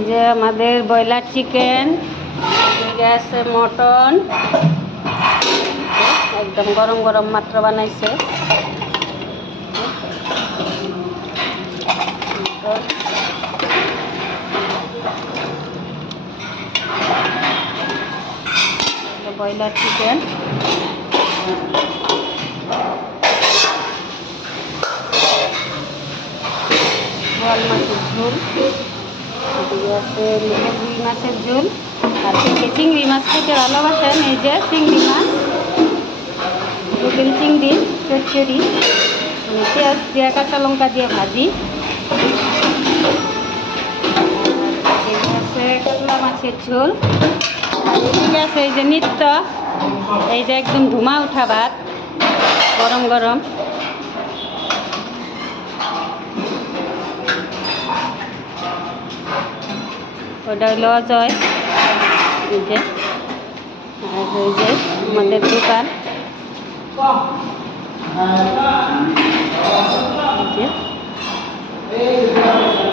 এই যে আমাদের ব্রয়লার চিকেন, আছে মটন, একদম গরম গরম মাত্র বানাইছে। ব্রয়লার চিকেন, বোয়াল মাছের ঝোল, এদিকে আছে রুই মাছের ঝোল। আর চিংড়ি মাছ খেতে ভালোবাসেন, এই যে চিংড়ি মাছ, রুবেল চিংড়ি চচ্চড়ি, পেঁয়াজ দিয়ে কাঁচা লঙ্কা দিয়ে ভাজি। আছে কাতলা মাছের ঝোল। আর এদিকে আছে এই যে নিত্য, এই যে একদম ধুমা উঠা ভাত গরম গরম। ওটা হইল অজয়, এই যে। আর ওই যে আমাদের দোকান, এই যে